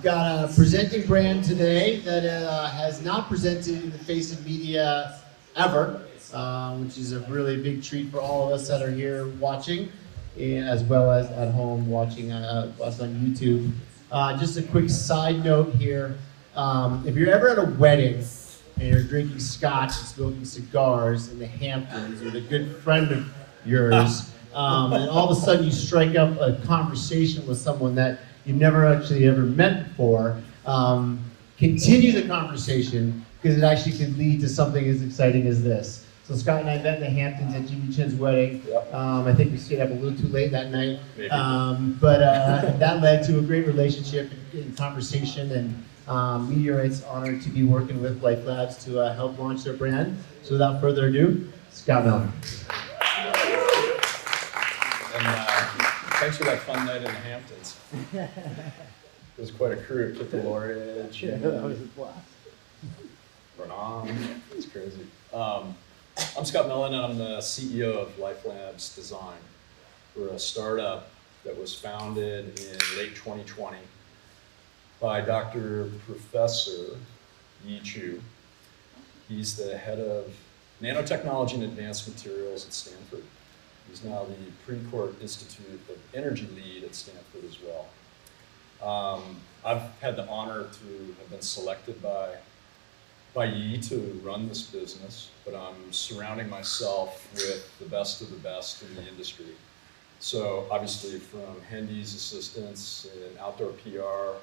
We've got a presenting brand today that has not presented in the face of media ever, which is a really big treat for all of us that are here watching, as well as at home watching us on YouTube. Just a quick side note here. If you're ever at a wedding and you're drinking scotch and smoking cigars in the Hamptons with a good friend of yours, and all of a sudden you strike up a conversation with someone that you've never actually ever met before, continue the conversation, because it actually could lead to something as exciting as this. So Scott and I met in the Hamptons at Jimmy Chin's wedding. Yep. I think we stayed up a little too late that night, but that led to a great relationship and conversation, and Meteorite's honored to be working with LifeLabs to help launch their brand. So without further ado, Scott Miller. And thanks for that fun night in the Hamptons. It was quite a crew. Kit DeLorean, Yeah, that was a blast. Bernard. It's crazy. I'm Scott Mellon, and I'm the CEO of LifeLabs Design. We're a startup that was founded in late 2020 by Professor Yi Chu. He's the head of nanotechnology and advanced materials at Stanford. He's now the Precourt Institute of Energy lead at Stanford as well. I've had the honor to have been selected by Yi to run this business, but I'm surrounding myself with the best of the best in the industry. So obviously from Hendy's assistants in outdoor PR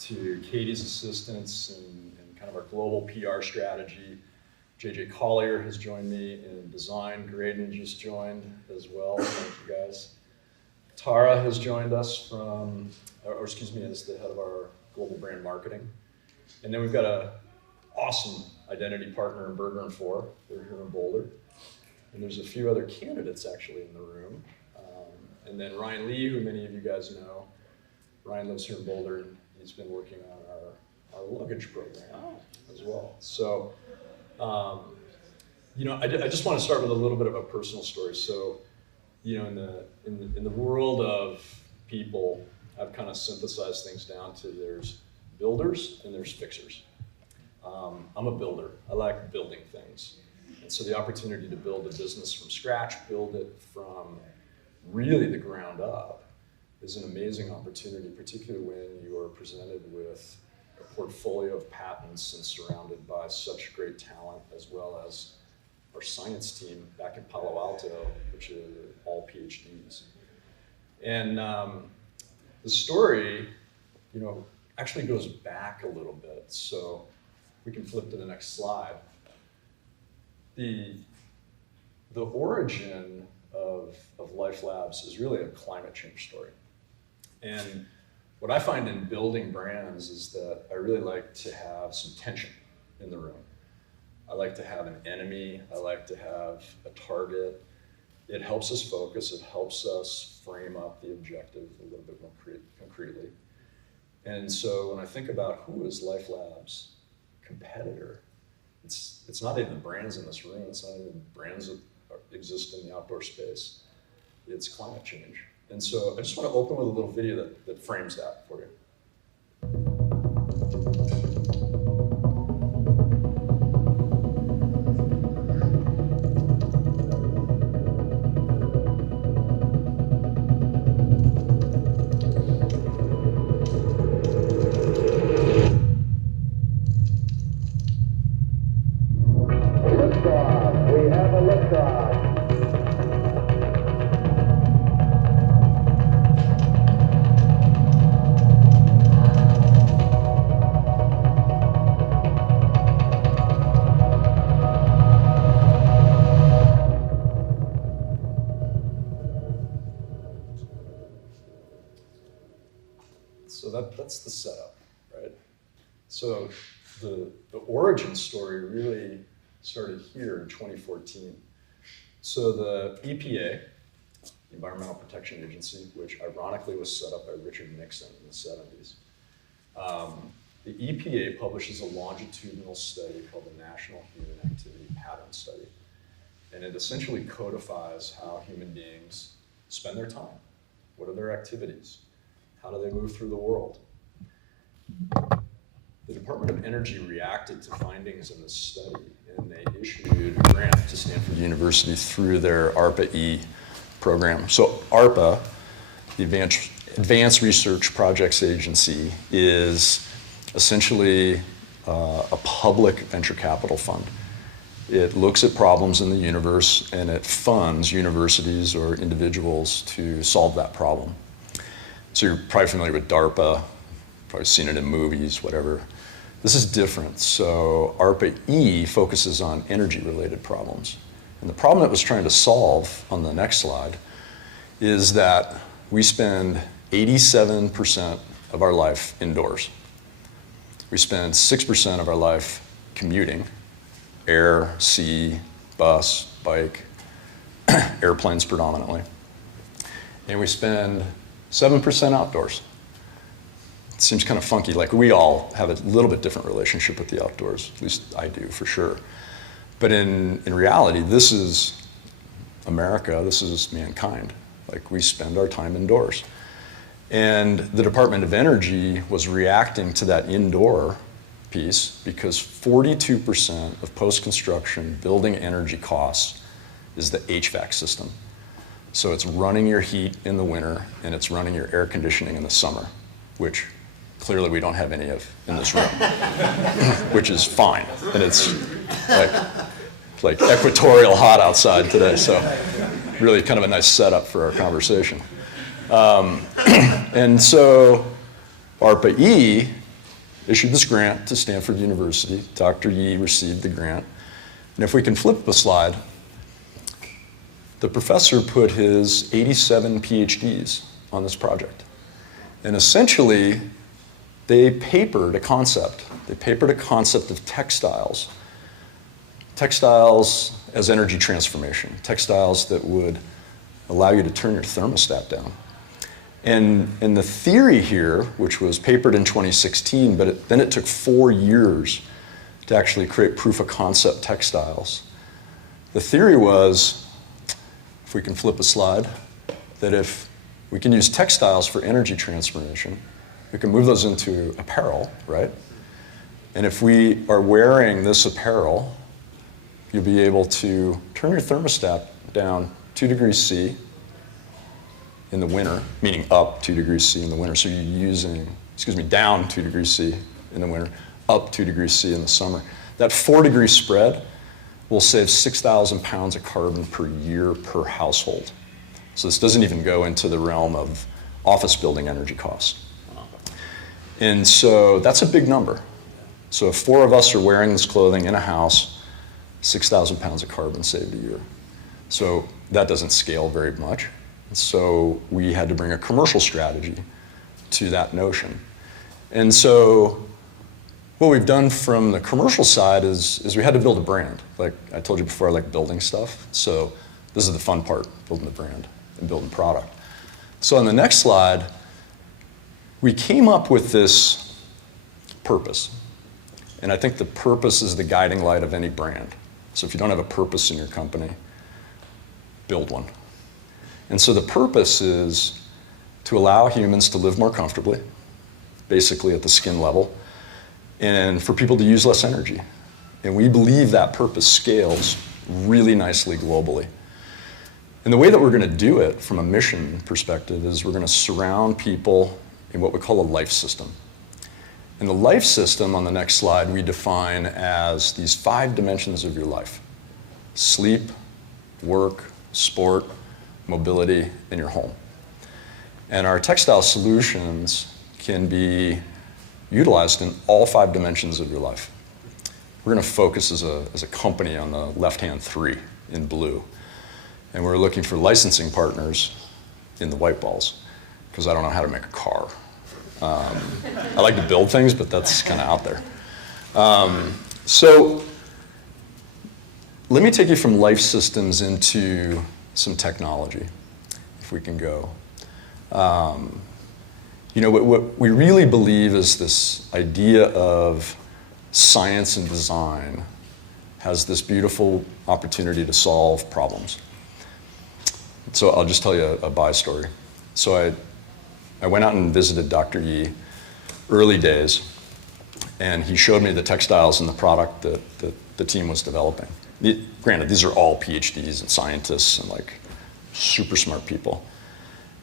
to Katie's assistants and kind of our global PR strategy. JJ Collier has joined me in design. Graydon just joined as well. Thank you guys. Tara has joined us as the head of our global brand marketing. And then we've got an awesome identity partner in Burger and Four. They're here in Boulder. And there's a few other candidates actually in the room. And then Ryan Lee, who many of you guys know. Ryan lives here in Boulder, and he's been working on our luggage program as well. So, I just want to start with a little bit of a personal story. So, in the world of people, I've kind of synthesized things down to there's builders and there's fixers. I'm a builder. I like building things. And so the opportunity to build a business from scratch, build it from really the ground up, is an amazing opportunity, particularly when you are presented with a portfolio of patents and surrounded by such great talent, as well as our science team back in Palo Alto, which is all PhDs. And the story, actually goes back a little bit. So we can flip to the next slide. The origin of LifeLabs is really a climate change story. And what I find in building brands is that I really like to have some tension in the room. I like to have an enemy. I like to have a target. It helps us focus. It helps us frame up the objective a little bit more concretely. And so when I think about who is LifeLabs' competitor, it's not even the brands in this room. It's not even brands that exist in the outdoor space. It's climate change. And so I just want to open with a little video that frames that for you. Liftoff. We have a liftoff. So that's the setup, right? So the origin story really started here in 2014. So the EPA, the Environmental Protection Agency, which ironically was set up by Richard Nixon in the 70s, the EPA publishes a longitudinal study called the National Human Activity Pattern Study. And it essentially codifies how human beings spend their time. What are their activities? How do they move through the world? the Department of Energy reacted to findings in this study, and they issued a grant to Stanford University through their ARPA-E program. So ARPA, the Advanced Research Projects Agency, is essentially a public venture capital fund. It looks at problems in the universe and it funds universities or individuals to solve that problem. So you're probably familiar with DARPA, probably seen it in movies, whatever. This is different. So ARPA-E focuses on energy-related problems. And the problem it was trying to solve on the next slide is that we spend 87% of our life indoors. We spend 6% of our life commuting, air, sea, bus, bike, airplanes predominantly. And we spend 7% outdoors. It seems kind of funky, like we all have a little bit different relationship with the outdoors, at least I do for sure. But in reality, this is America, this is mankind. Like we spend our time indoors. And the Department of Energy was reacting to that indoor piece because 42% of post-construction building energy costs is the HVAC system. So it's running your heat in the winter and it's running your air conditioning in the summer, which clearly we don't have any of in this room, which is fine. And it's like equatorial hot outside today, so really kind of a nice setup for our conversation. And so ARPA-E issued this grant to Stanford University. Dr. Yi received the grant. And if we can flip the slide, the professor put his 87 PhDs on this project. And essentially, they papered a concept. They papered a concept of textiles. Textiles as energy transformation. Textiles that would allow you to turn your thermostat down. And the theory here, which was papered in 2016, but then it took 4 years to actually create proof of concept textiles. The theory was, if we can flip a slide, that if we can use textiles for energy transformation, we can move those into apparel, right? And if we are wearing this apparel, you'll be able to turn your thermostat down 2 degrees C in the winter, meaning up 2 degrees C in the winter. So you're using, down 2 degrees C in the winter, up 2 degrees C in the summer. That 4-degree spread will save 6,000 pounds of carbon per year per household. So this doesn't even go into the realm of office building energy costs. And so that's a big number. So if 4 of us are wearing this clothing in a house, 6,000 pounds of carbon saved a year. So that doesn't scale very much. So we had to bring a commercial strategy to that notion. And so what we've done from the commercial side is we had to build a brand. Like I told you before, I like building stuff. So this is the fun part, building the brand and building product. So on the next slide, we came up with this purpose. And I think the purpose is the guiding light of any brand. So if you don't have a purpose in your company, build one. And so the purpose is to allow humans to live more comfortably, basically at the skin level, and for people to use less energy. And we believe that purpose scales really nicely globally. And the way that we're going to do it from a mission perspective is we're going to surround people in what we call a life system. And the life system on the next slide we define as these 5 dimensions of your life: sleep, work, sport, mobility, and your home. And our textile solutions can be utilized in all 5 dimensions of your life. We're going to focus as a company on the left-hand 3 in blue. And we're looking for licensing partners in the white balls, because I don't know how to make a car. I like to build things, but that's kind of out there. So let me take you from life systems into some technology, if we can go. What we really believe is this idea of science and design has this beautiful opportunity to solve problems. So I'll just tell you a buy story. So I went out and visited Dr. Yi early days, and he showed me the textiles and the product that the team was developing. Granted, these are all PhDs and scientists and like super smart people.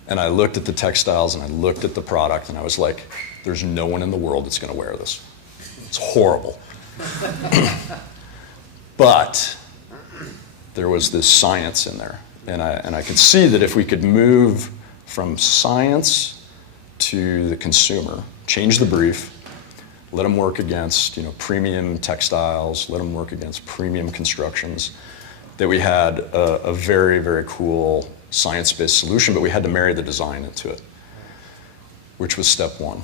And I looked at the textiles and I looked at the product and I was like, there's no one in the world that's gonna wear this. It's horrible. But there was this science in there. And I could see that if we could move from science to the consumer, change the brief, let them work against premium textiles, let them work against premium constructions, that we had a very, very cool science-based solution, but we had to marry the design into it, which was step one.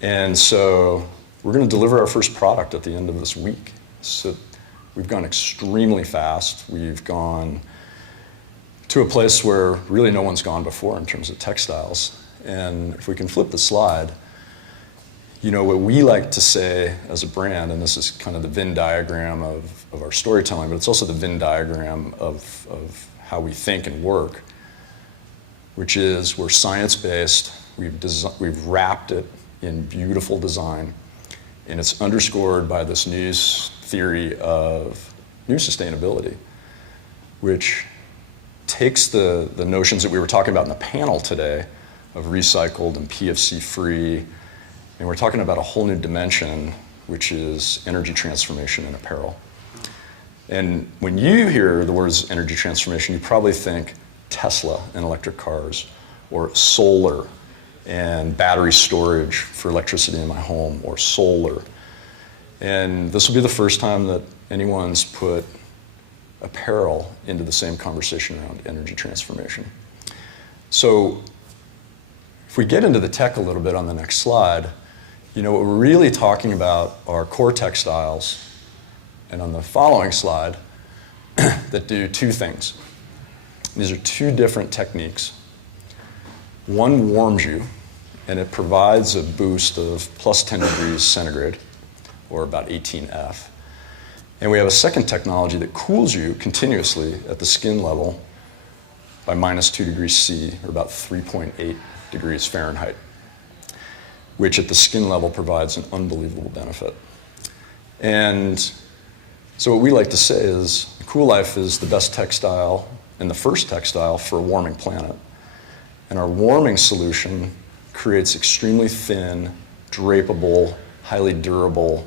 And so we're going to deliver our first product at the end of this week. So we've gone extremely fast. We've gone to a place where really no one's gone before in terms of textiles. And if we can flip the slide, what we like to say as a brand, and this is kind of the Venn diagram of our storytelling, but it's also the Venn diagram of how we think and work, which is we're science-based, we've wrapped it in beautiful design, and it's underscored by this new theory of new sustainability, which takes the notions that we were talking about in the panel today of recycled and PFC-free, and we're talking about a whole new dimension, which is energy transformation in apparel. And when you hear the words energy transformation, you probably think Tesla and electric cars, or solar and battery storage for electricity in my home, or solar. And this will be the first time that anyone's put apparel into the same conversation around energy transformation. So if we get into the tech a little bit on the next slide, what we're really talking about are core textiles, and on the following slide, that do two things. These are two different techniques. One warms you, and it provides a boost of plus 10 degrees centigrade, or about 18 F. And we have a second technology that cools you continuously at the skin level by minus 2 degrees C, or about 3.8 degrees Fahrenheit, which at the skin level provides an unbelievable benefit. And so what we like to say is Cool Life is the best textile and the first textile for a warming planet. And our warming solution creates extremely thin, drapable, highly durable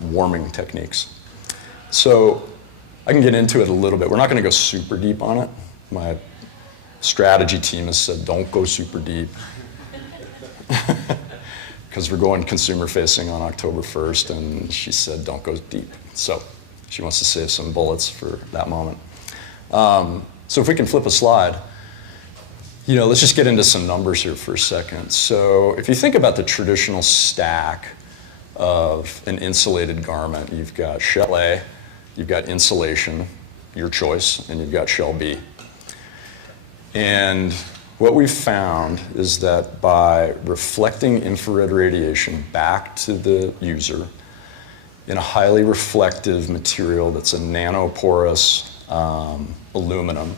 warming techniques. So I can get into it a little bit. We're not going to go super deep on it. My strategy team has said, don't go super deep. Because we're going consumer facing on October 1st, and she said, don't go deep. So she wants to save some bullets for that moment. So if we can flip a slide, let's just get into some numbers here for a second. So if you think about the traditional stack of an insulated garment, you've got shell A, you've got insulation, your choice, and you've got shell B. And what we've found is that by reflecting infrared radiation back to the user in a highly reflective material that's a nanoporous aluminum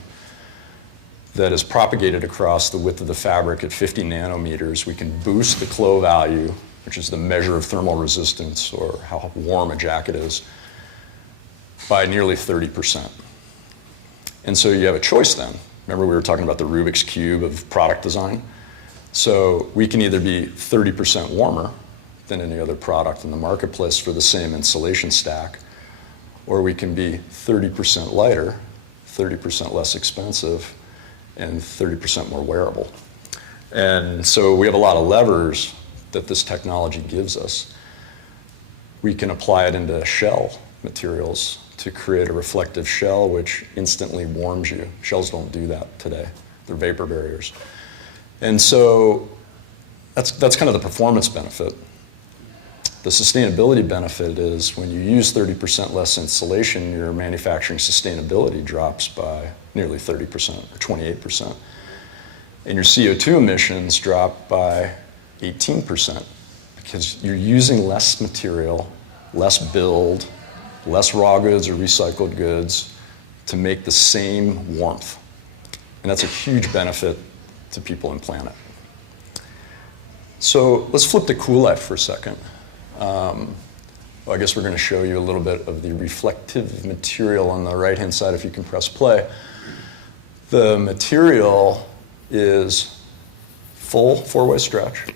that is propagated across the width of the fabric at 50 nanometers, we can boost the Clo value, which is the measure of thermal resistance or how warm a jacket is, by nearly 30%. And so you have a choice then. Remember we were talking about the Rubik's Cube of product design? So we can either be 30% warmer than any other product in the marketplace for the same insulation stack, or we can be 30% lighter, 30% less expensive, and 30% more wearable. And so we have a lot of levers that this technology gives us. We can apply it into shell materials to create a reflective shell which instantly warms you. Shells don't do that today. They're vapor barriers. And so that's kind of the performance benefit. The sustainability benefit is when you use 30% less insulation, your manufacturing sustainability drops by nearly 30% or 28%. And your CO2 emissions drop by 18% because you're using less material, less build, less raw goods or recycled goods to make the same warmth. And that's a huge benefit to people and planet. So let's flip to CoolLife for a second. Well, I guess we're going to show you a little bit of the reflective material on the right-hand side if you can press play. The material is full four-way stretch.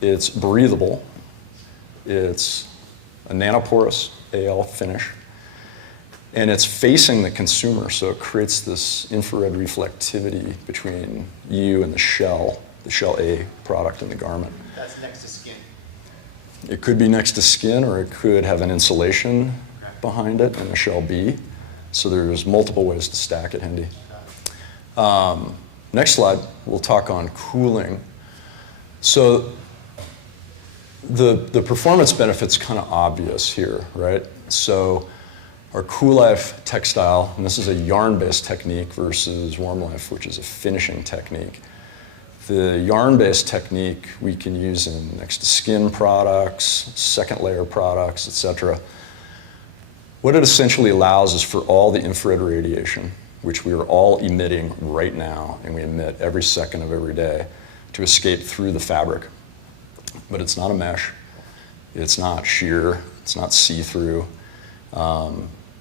It's breathable. It's a nanoporous AL finish. And it's facing the consumer, so it creates this infrared reflectivity between you and the shell A product in the garment. That's next to skin. It could be next to skin, or it could have an insulation behind it and a shell B. So there's multiple ways to stack it, Hindi. Next slide, we'll talk on cooling. So the performance benefit's kind of obvious here, right? So our CoolLife textile, and this is a yarn-based technique versus WarmLife, which is a finishing technique. The yarn-based technique we can use in next to skin products, second layer products, etc. What it essentially allows is for all the infrared radiation, which we are all emitting right now, and we emit every second of every day, to escape through the fabric. But it's not a mesh, it's not sheer, it's not see-through.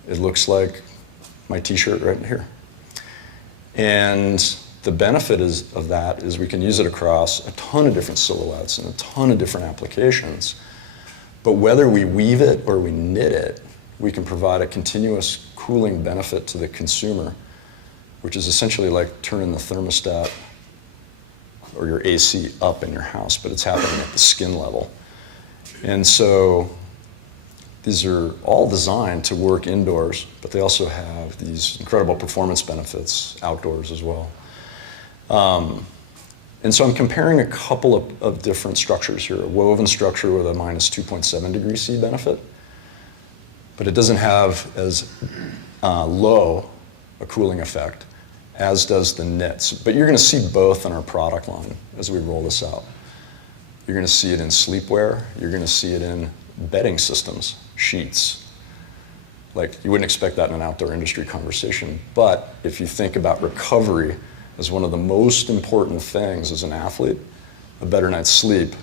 It looks like my t-shirt right here. And the benefit of that is we can use it across a ton of different silhouettes and a ton of different applications. But whether we weave it or we knit it, we can provide a continuous cooling benefit to the consumer, which is essentially like turning the thermostat or your AC up in your house, but it's happening at the skin level. And so these are all designed to work indoors, but they also have these incredible performance benefits outdoors as well. And so I'm comparing a couple of different structures here. A woven structure with a minus 2.7 degrees C benefit, but it doesn't have as low a cooling effect as does the knits. But you're going to see both in our product line as we roll this out. You're going to see it in sleepwear. You're going to see it in bedding systems, sheets. Like, you wouldn't expect that in an outdoor industry conversation. But if you think about recovery as one of the most important things as an athlete, a better night's sleep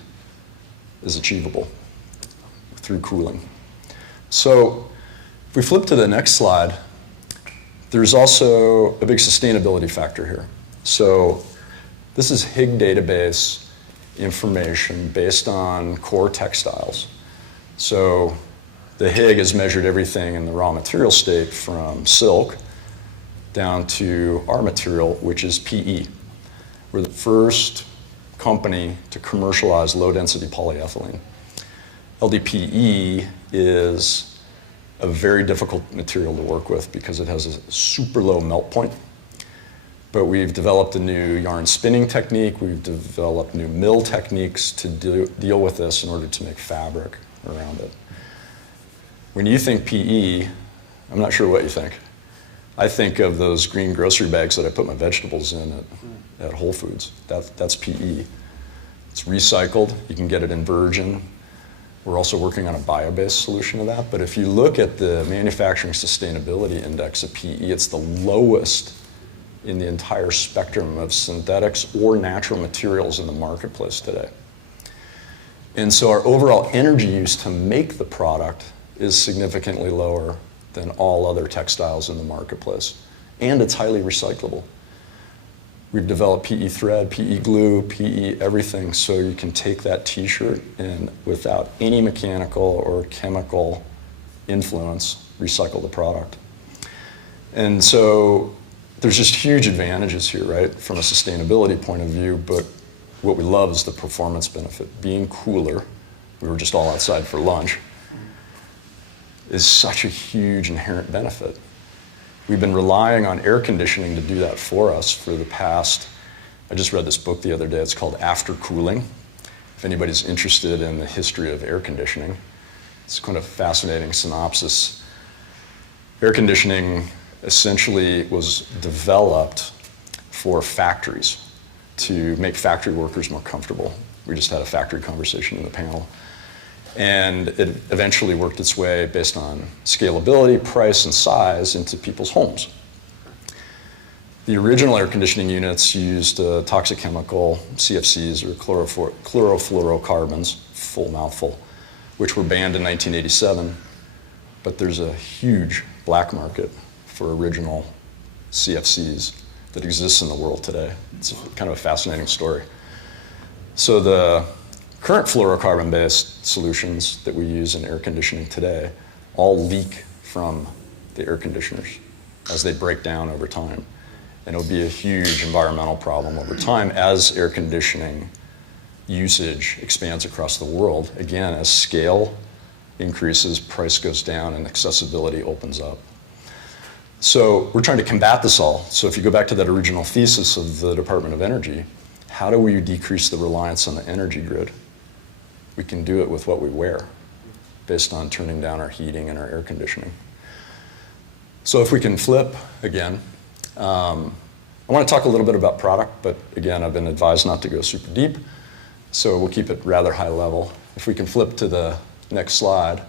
is achievable through cooling. So if we flip to the next slide, there's also a big sustainability factor here. So this is HIG database information based on core textiles. So the HIG has measured everything in the raw material state from silk down to our material, which is PE. We're the first company to commercialize low-density polyethylene. LDPE is a very difficult material to work with because it has a super low melt point. But we've developed a new yarn spinning technique. We've developed new mill techniques to deal with this in order to make fabric around it. When you think PE, I'm not sure what you think. I think of those green grocery bags that I put my vegetables in at Whole Foods. That's PE. It's recycled. You can get it in virgin. We're also working on a bio-based solution to that. But if you look at the Manufacturing Sustainability Index of PE, it's the lowest in the entire spectrum of synthetics or natural materials in the marketplace today. And so our overall energy use to make the product is significantly lower than all other textiles in the marketplace. And it's highly recyclable. We've developed PE thread, PE glue, PE everything, so you can take that t-shirt and without any mechanical or chemical influence, recycle the product. And so there's just huge advantages here, right, from a sustainability point of view, but what we love is the performance benefit. Being cooler, we were just all outside for lunch, is such a huge inherent benefit. We've been relying on air conditioning to do that for us for the past, I just read this book the other day, it's called After Cooling. If anybody's interested in the history of air conditioning, it's kind of a fascinating synopsis. Air conditioning essentially was developed for factories to make factory workers more comfortable. We just had a factory conversation in the panel. And it eventually worked its way based on scalability, price, and size into people's homes. The original air conditioning units used toxic chemical, CFCs, or chlorofluorocarbons, full mouthful, which were banned in 1987. But there's a huge black market for original CFCs that exists in the world today. It's kind of a fascinating story. So the current fluorocarbon-based solutions that we use in air conditioning today all leak from the air conditioners as they break down over time. And it'll be a huge environmental problem over time as air conditioning usage expands across the world. Again, as scale increases, price goes down, and accessibility opens up. So we're trying to combat this all. So if you go back to that original thesis of the Department of Energy, how do we decrease the reliance on the energy grid? We can do it with what we wear, based on turning down our heating and our air conditioning. So if we can flip again, I want to talk a little bit about product, but again, I've been advised not to go super deep, so we'll keep it rather high level. If we can flip to the next slide,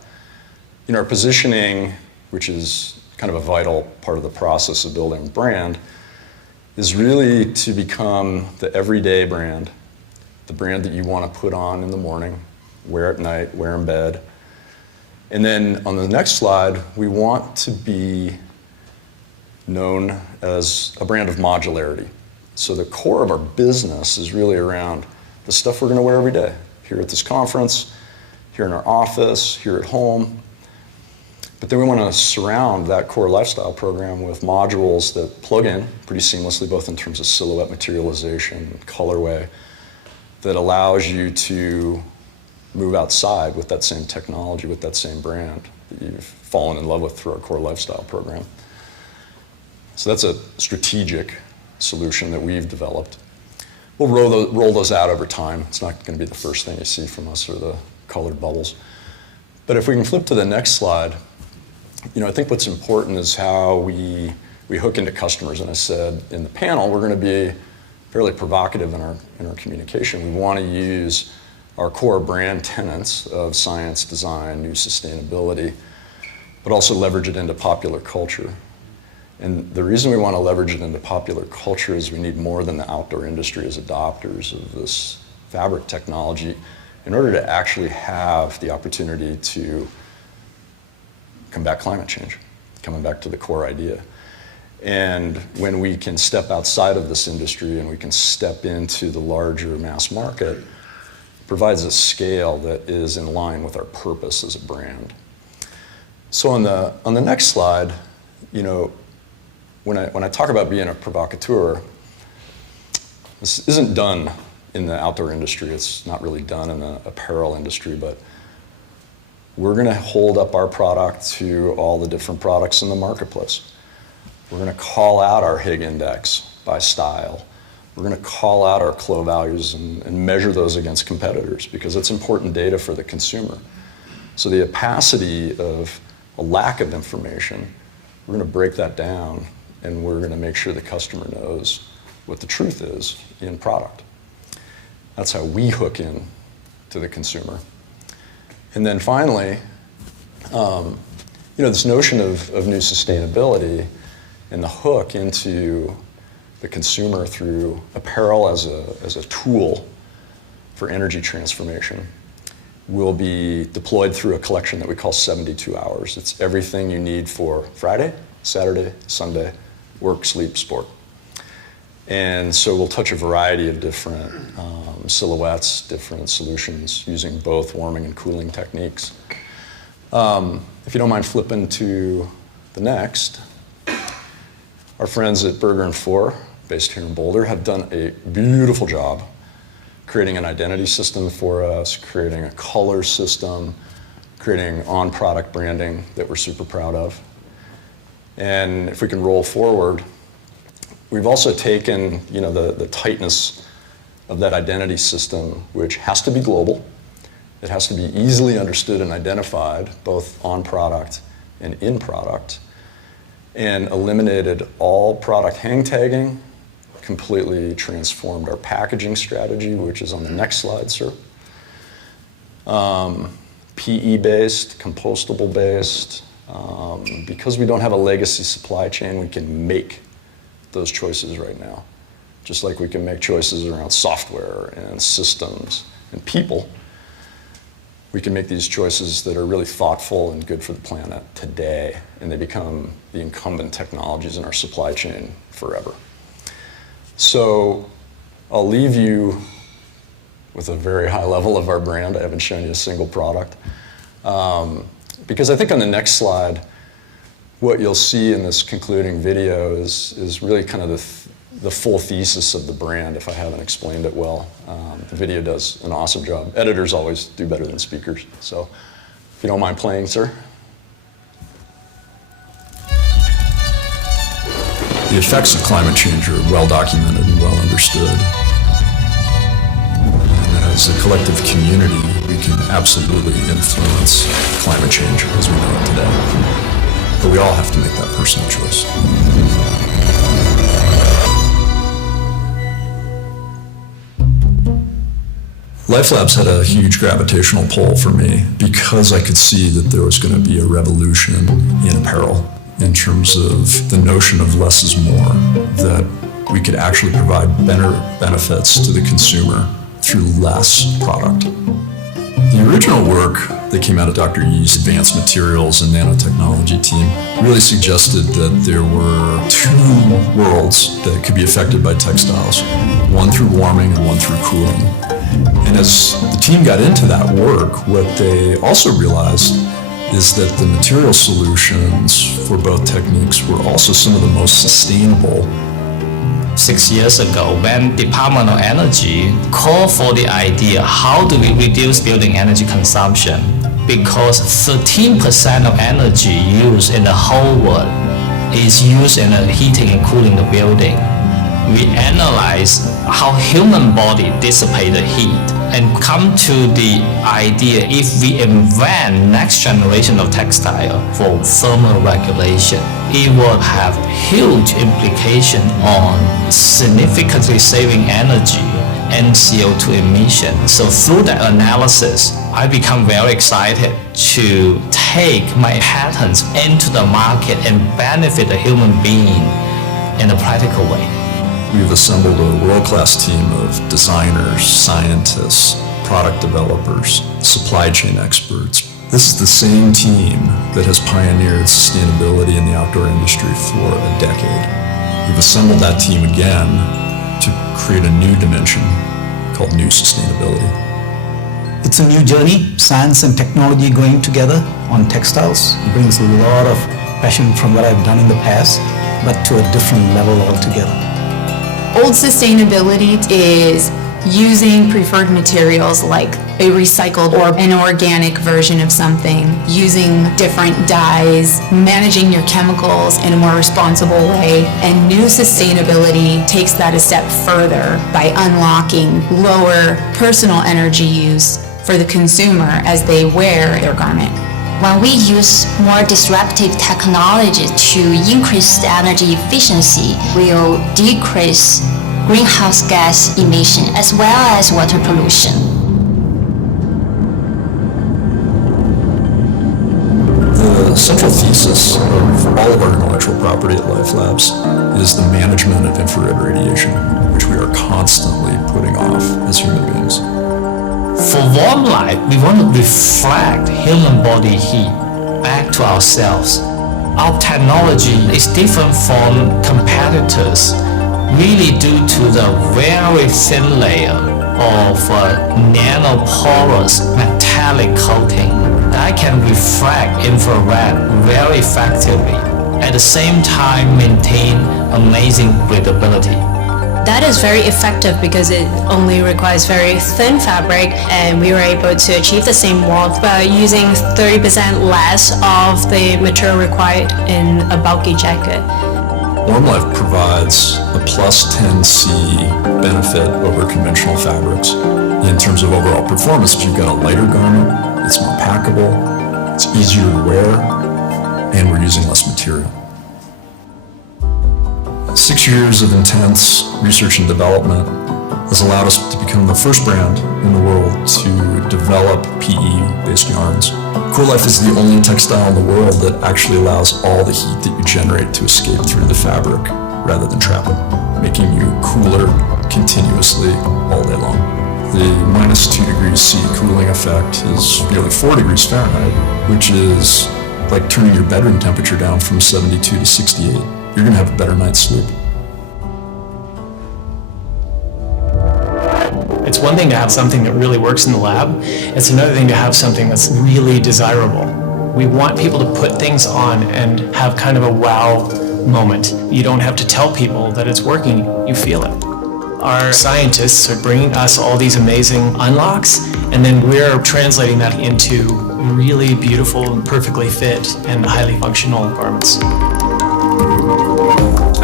our positioning, which is kind of a vital part of the process of building a brand, is really to become the everyday brand, the brand that you want to put on in the morning, wear at night, wear in bed. And then on the next slide, we want to be known as a brand of modularity. So the core of our business is really around the stuff we're going to wear every day, here at this conference, here in our office, here at home. But then we want to surround that core lifestyle program with modules that plug in pretty seamlessly, both in terms of silhouette materialization, colorway, that allows you to move outside with that same technology, with that same brand that you've fallen in love with through our core lifestyle program. So that's a strategic solution that we've developed. We'll roll those out over time. It's not going to be the first thing you see from us or the colored bubbles. But if we can flip to the next slide, I think what's important is how we hook into customers. And I said in the panel, we're going to be fairly provocative in our communication. We want to use our core brand tenets of science, design, new sustainability, but also leverage it into popular culture. And the reason we want to leverage it into popular culture is we need more than the outdoor industry as adopters of this fabric technology in order to actually have the opportunity to combat climate change, coming back to the core idea. And when we can step outside of this industry and we can step into the larger mass market, it provides a scale that is in line with our purpose as a brand. So on the next slide, when I talk about being a provocateur, this isn't done in the outdoor industry. It's not really done in the apparel industry, but we're going to hold up our product to all the different products in the marketplace. We're going to call out our Higg index by style. We're going to call out our CLO values and measure those against competitors because it's important data for the consumer. So the opacity of a lack of information, we're going to break that down and we're going to make sure the customer knows what the truth is in product. That's how we hook in to the consumer. And then finally, this notion of new sustainability and the hook into the consumer through apparel as a tool for energy transformation will be deployed through a collection that we call 72 hours. It's everything you need for Friday, Saturday, Sunday, work, sleep, sport. And so we'll touch a variety of different silhouettes, different solutions using both warming and cooling techniques. If you don't mind flipping to the next, our friends at Burger & Four, based here in Boulder, have done a beautiful job creating an identity system for us, creating a color system, creating on-product branding that we're super proud of. And if we can roll forward, we've also taken the tightness of that identity system, which has to be global. It has to be easily understood and identified, both on product and in product, and eliminated all product hang tagging, completely transformed our packaging strategy, which is on the next slide, sir. PE-based, compostable-based. Because we don't have a legacy supply chain, we can make those choices right now. Just like we can make choices around software and systems and people, we can make these choices that are really thoughtful and good for the planet today, and they become the incumbent technologies in our supply chain forever. So I'll leave you with a very high level of our brand. I haven't shown you a single product. Because I think on the next slide, what you'll see in this concluding video is really kind of the full thesis of the brand, if I haven't explained it well. The video does an awesome job. Editors always do better than speakers. So if you don't mind playing, sir. The effects of climate change are well documented and well understood. And as a collective community, we can absolutely influence climate change as we know it today. But we all have to make that personal choice. LifeLabs had a huge gravitational pull for me because I could see that there was going to be a revolution in apparel in terms of the notion of less is more, that we could actually provide better benefits to the consumer through less product. The original work that came out of Dr. Yi's advanced materials and nanotechnology team really suggested that there were two worlds that could be affected by textiles, one through warming and one through cooling. And as the team got into that work, what they also realized is that the material solutions for both techniques were also some of the most sustainable. 6 years ago, when Department of Energy called for the idea, how do we reduce building energy consumption? Because 13% of energy used in the whole world is used in the heating and cooling the building. We analyze how human body dissipate the heat and come to the idea if we invent next generation of textile for thermal regulation, it will have huge implication on significantly saving energy and CO2 emission. So through that analysis, I become very excited to take my patents into the market and benefit the human being in a practical way. We've assembled a world-class team of designers, scientists, product developers, supply chain experts. This is the same team that has pioneered sustainability in the outdoor industry for a decade. We've assembled that team again to create a new dimension called New Sustainability. It's a new journey, science and technology going together on textiles. It brings a lot of passion from what I've done in the past, but to a different level altogether. Old sustainability is using preferred materials like a recycled or an organic version of something, using different dyes, managing your chemicals in a more responsible way. And new sustainability takes that a step further by unlocking lower personal energy use for the consumer as they wear their garment. When we use more disruptive technology to increase the energy efficiency, we'll decrease greenhouse gas emission as well as water pollution. The central thesis of all of our intellectual property at LifeLabs is the management of infrared radiation, which we are constantly putting off as human beings. For WarmLife, we want to reflect human body heat back to ourselves. Our technology is different from competitors, really due to the very thin layer of nanoporous metallic coating that can reflect infrared very effectively, at the same time maintain amazing breathability. That is very effective because it only requires very thin fabric, and we were able to achieve the same warmth by using 30% less of the material required in a bulky jacket. WarmLife provides a plus 10C benefit over conventional fabrics in terms of overall performance. If you've got a lighter garment, it's more packable, it's easier to wear, and we're using less material. 6 years of intense research and development has allowed us to become the first brand in the world to develop PE-based yarns. CoolLife is the only textile in the world that actually allows all the heat that you generate to escape through the fabric rather than trap it, making you cooler continuously all day long. The minus 2 degrees C cooling effect is nearly 4 degrees Fahrenheit, which is like turning your bedroom temperature down from 72 to 68. You're gonna have a better night's sleep. It's one thing to have something that really works in the lab. It's another thing to have something that's really desirable. We want people to put things on and have kind of a wow moment. You don't have to tell people that it's working, you feel it. Our scientists are bringing us all these amazing unlocks, and then we're translating that into really beautiful and perfectly fit and highly functional garments.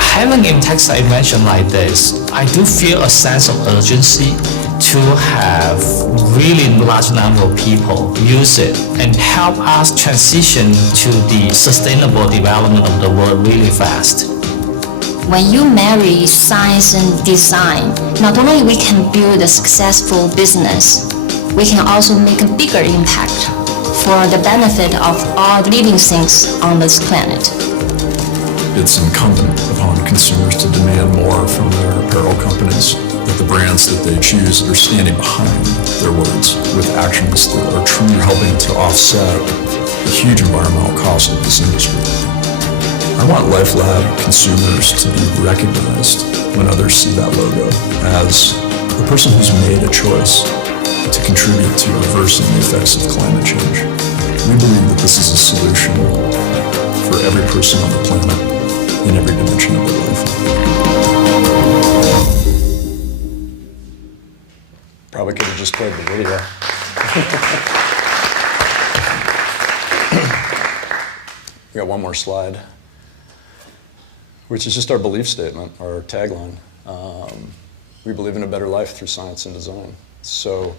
Having a textile invention like this, I do feel a sense of urgency to have really large number of people use it and help us transition to the sustainable development of the world really fast. When you marry science and design, not only we can build a successful business, we can also make a bigger impact for the benefit of all living things on this planet. It's incumbent upon consumers to demand more from their apparel companies, that the brands that they choose are standing behind their words with actions that are truly helping to offset the huge environmental cost of this industry. I want LifeLab consumers to be recognized when others see that logo as the person who's made a choice to contribute to reversing the effects of climate change. We believe that this is a solution for every person on the planet in every dimension of their life. Probably could have just played the video. We got one more slide, which is just our belief statement, our tagline. We believe in a better life through science and design. So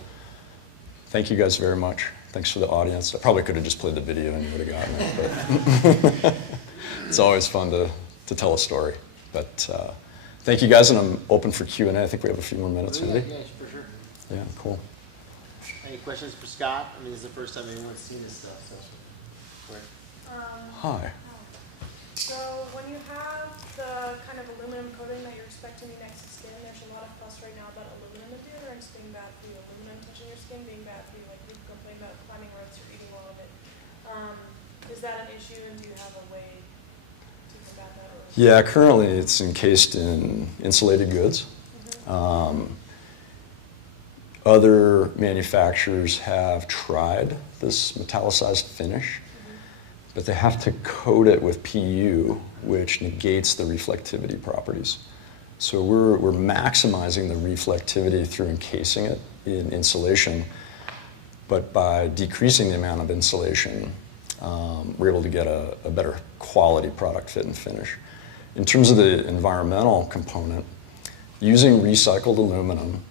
thank you guys very much. Thanks for the audience. I probably could have just played the video and you would have gotten it, but it's always fun to tell a story. But thank you guys, and I'm open for Q&A. I think we have a few more minutes, Andy. Yeah, for sure. Yeah, cool. Any questions for Scott? I mean, this is the first time anyone's seen this stuff, so. Hi. So when you have the kind of aluminum coating that you're expecting next to skin, there's a lot of fuss right now about aluminum adherence being bad for you, aluminum touching your skin being bad for you, like we complain about climbing routes, you're eating all of it. Is that an issue, and do you have a way to combat that? Yeah, currently it's encased in insulated goods. Other manufacturers have tried this metallicized finish, but they have to coat it with PU, which negates the reflectivity properties. So we're maximizing the reflectivity through encasing it in insulation, but by decreasing the amount of insulation, we're able to get a better quality product fit and finish. In terms of the environmental component, using recycled aluminum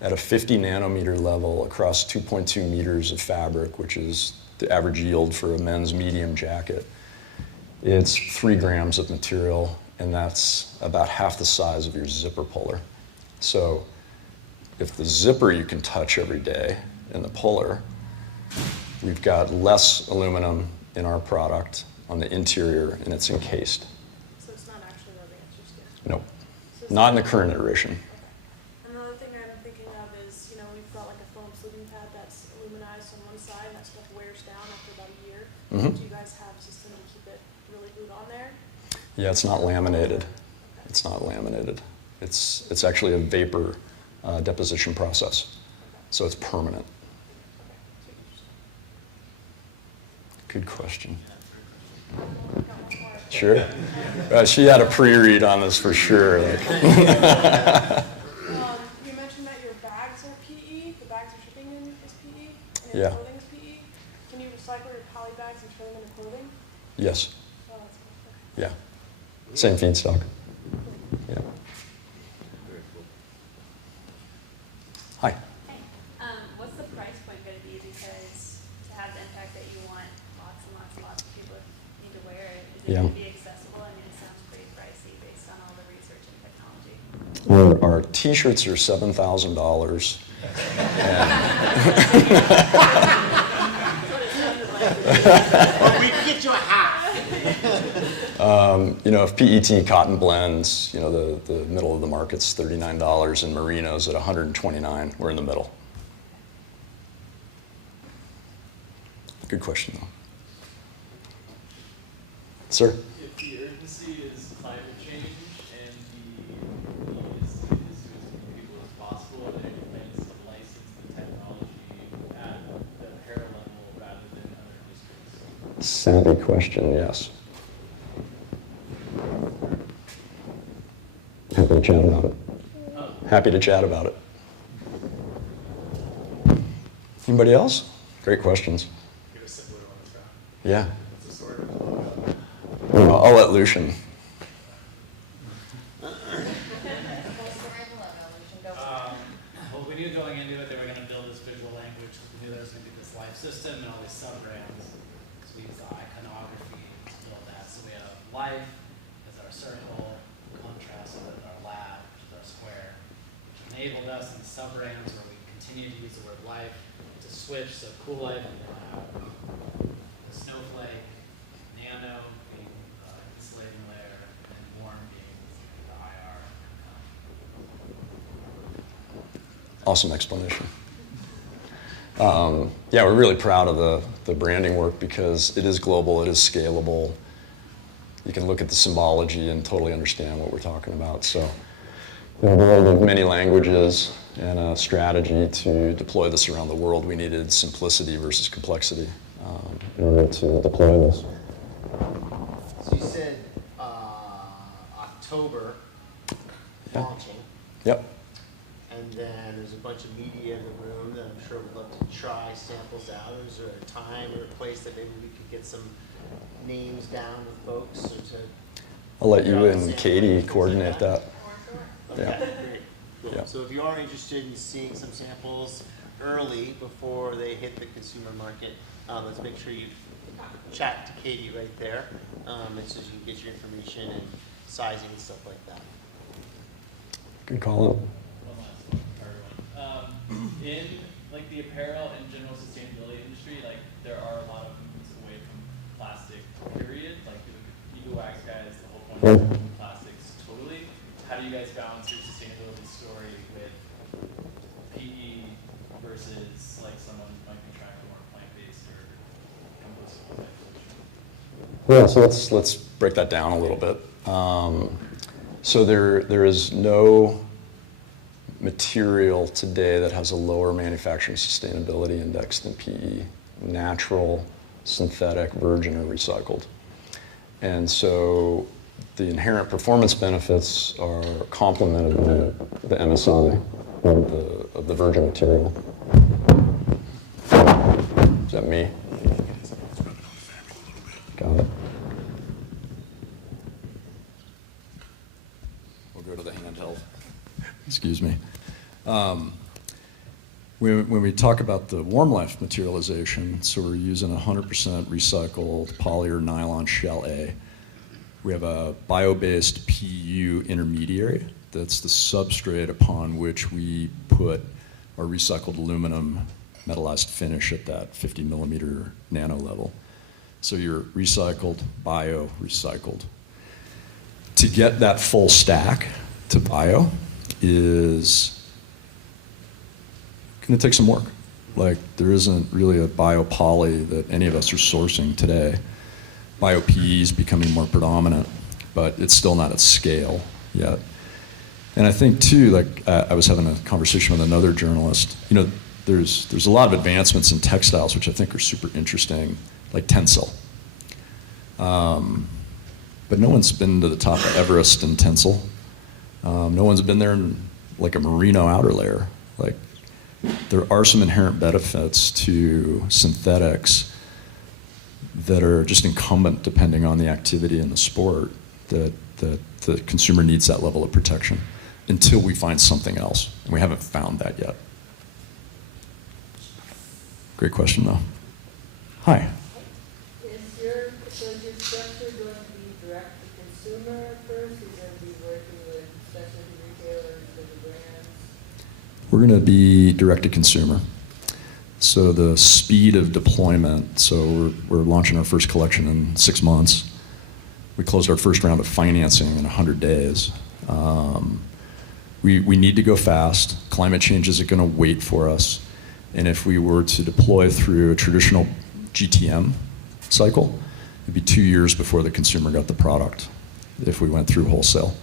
at a 50 nanometer level across 2.2 meters of fabric, which is the average yield for a men's medium jacket, it's 3 grams of material, and that's about half the size of your zipper puller. So if the zipper you can touch every day and the puller, we've got less aluminum in our product on the interior, and it's encased. So it's not actually rubbing against your skin? Nope, not in the current iteration. Another thing I'm thinking of is, we've got like a foam sleeping pad that's aluminized on one side, that stuff wears down after about a year. Do you guys have a system to keep it really glued on there? Yeah, it's not laminated. It's not laminated. It's actually a vapor deposition process, so it's permanent. Good question. Sure. She had a pre-read on this for sure. You mentioned that your bags are PE, the bags you're shipping in is PE, and your clothing is PE. Can you recycle your poly bags and turn them into clothing? Yes. Oh, that's cool. Okay. Yeah. Same feedstock. Yeah. Hi. What's the price point going to be? Because to have the impact that you want, lots and lots and lots of people need to wear it. Is it going to be accessible? I mean, it sounds pretty pricey based on all the research and technology. Our t-shirts are $7,000. Well, we can get you a hat. If PET cotton blends, the middle of the market's $39 and merino's at $129, we're in the middle. Good question, though. Sir? If the urgency is climate change and the need is to get as many people as possible, are there any plans to license the technology at the apparel level rather than other industries? Savvy question, yes. Happy to chat about it. Happy to chat about it. Anybody else? Great questions. Give a simpler one, Scott. Yeah. What's the story of the logo? I'll let Lucian. Well, we knew going into it they were going to build this visual language. We knew there was going to be this life system and all these sub-brands. So we used the iconography to build that. So we have life as our circle, contrast with our lab, which is our square, which enabled us in sub-brands where we continue to use the word life to switch. So cool life and the snowflake, nano being the insulating layer, and warm being the IR. Awesome explanation. Yeah, we're really proud of the branding work because it is global, it is scalable. You can look at the symbology and totally understand what we're talking about. So, in a world of many languages and a strategy to deploy this around the world, we needed simplicity versus complexity in order to deploy this. So you said October launching. Yep. And then there's a bunch of media in the room that I'm sure would love to try samples out. Is there a time or a place that maybe we could get some names down with folks or to? I'll let you and Katie coordinate that. Okay, Yeah. great. Cool. Yeah. So if you are interested in seeing some samples early before they hit the consumer market, let's make sure you chat to Katie right there, and so you can get your information and sizing and stuff like that. Good call. One last one for everyone. In like the apparel and general sustainability industry, like there are a lot of movements away from plastic, period. Like the wax guys, the whole point is removing plastics totally. How do you guys balance your sustainability story with PE versus like someone who might be trying to more plant-based or compostable type solution? Yeah, so let's break that down a little bit. So there is no material today that has a lower manufacturing sustainability index than PE, natural, synthetic, virgin, or recycled. And so the inherent performance benefits are complemented by the MSI of the virgin material. Is that me? Got it. We'll go to the handheld. Excuse me. When we talk about the WarmLife materialization, so we're using 100% recycled poly or nylon shell A. We have a bio-based PU intermediary that's the substrate upon which we put our recycled aluminum metallized finish at that 50 millimeter nano level. So you're recycled, bio, recycled. To get that full stack to bio is going to take some work. Like there isn't really a bio poly that any of us are sourcing today. Bio PE is becoming more predominant, but it's still not at scale yet. And I think too, like I was having a conversation with another journalist, there's a lot of advancements in textiles which I think are super interesting, like Tencel. But no one's been to the top of Everest in Tencel. No one's been there in like a merino outer layer. Like there are some inherent benefits to synthetics that are just incumbent depending on the activity in the sport that the consumer needs that level of protection until we find something else. And we haven't found that yet. Great question though. Hi. Is your structure going to be direct to consumer first? Is going to be working with specialty retailers and brands? We're going to be direct to consumer. So the speed of deployment, so we're launching our first collection in 6 months. We closed our first round of financing in 100 days. We need to go fast. Climate change isn't going to wait for us. And if we were to deploy through a traditional GTM cycle, it'd be 2 years before the consumer got the product if we went through wholesale.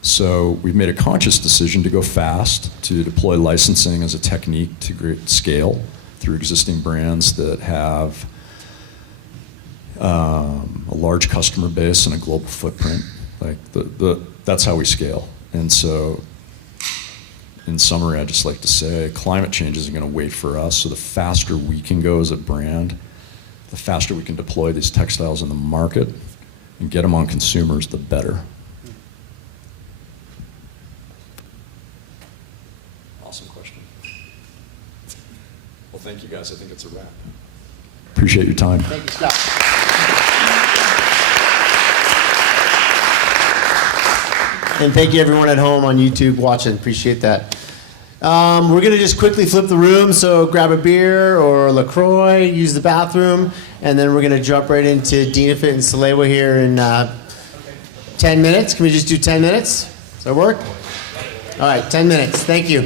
So we've made a conscious decision to go fast, to deploy licensing as a technique to create scale through existing brands that have a large customer base and a global footprint. Like that's how we scale. And so in summary, I'd just like to say climate change isn't going to wait for us. So the faster we can go as a brand, the faster we can deploy these textiles in the market and get them on consumers, the better. Awesome question. Well, thank you guys. I think it's a wrap. Appreciate your time. Thank you, Scott. And thank you everyone at home on YouTube watching. Appreciate that. We're going to just quickly flip the room, so grab a beer or LaCroix, use the bathroom, and then we're going to jump right into Dinafit and Salewa here in 10 minutes. Can we just do 10 minutes? Does that work? All right, 10 minutes. Thank you.